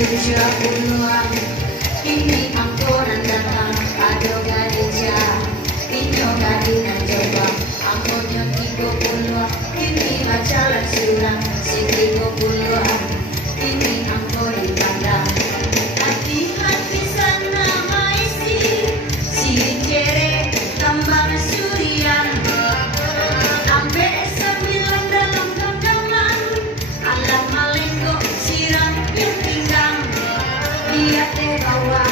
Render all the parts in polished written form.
70-an ini angkoran datang ado gadija inyo gadina coba angkonyo 30-an ini bacalan surang si 30-an ini angkor di kandang hati-hati sana maisi si cere tambang surian ambe 9 dalam genggaman alam malengko siram yang pinggang dia bawa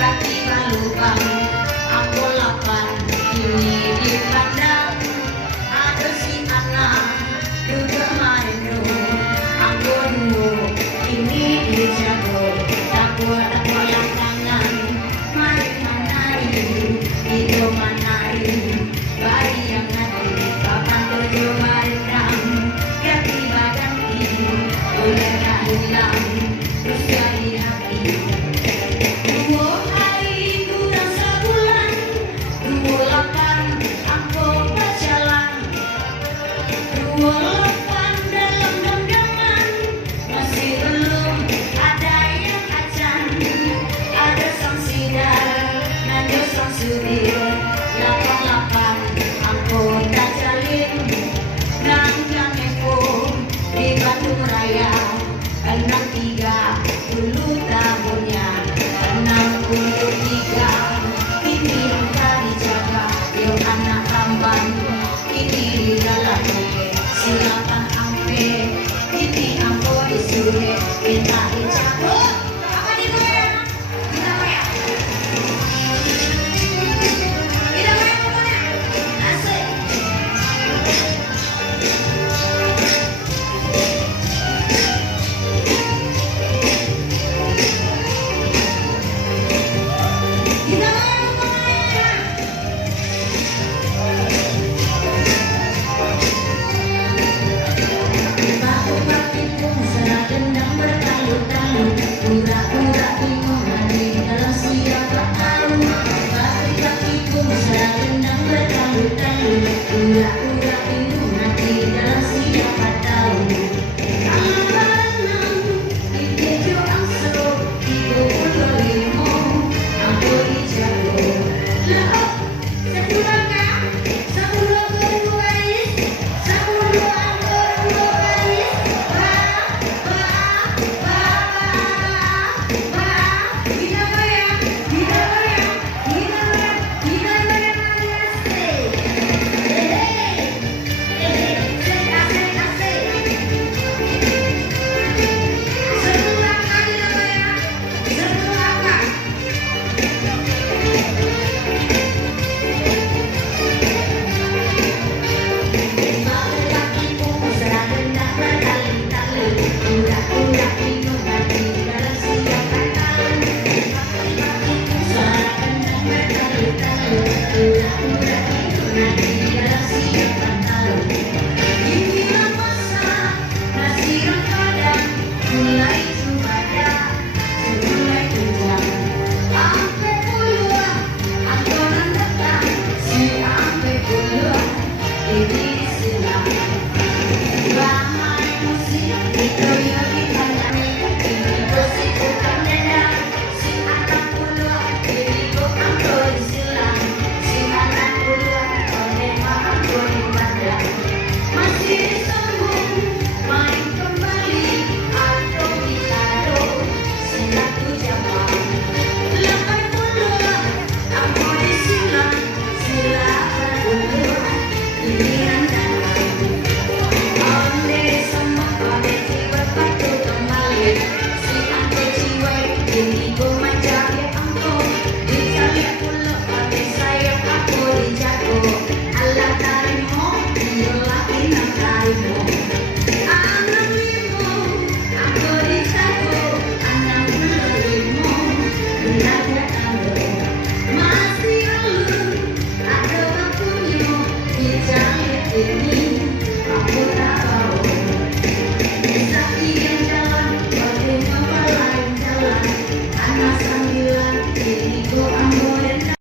kaki balubang aku 8 ini di kandang ada si anak juga main aku 2 ini dia jago tak kuat tangan mari manari itu manari bari yang nanti kapan tujuh barang ganti baganti udah gak hilang terus jadi hati 2 hari kurang sebulan 28 aku berjalan 28 dalam genggaman masih belum ada yang acan ada sang sidar nanti sang supir 88 aku tak jalin nanggang epo di Bandung Raya 63 dulu tahunnya 63 ini angka dijaga yuk anak ramban ini di dalamnya silakan ampe ini aku disuruh minta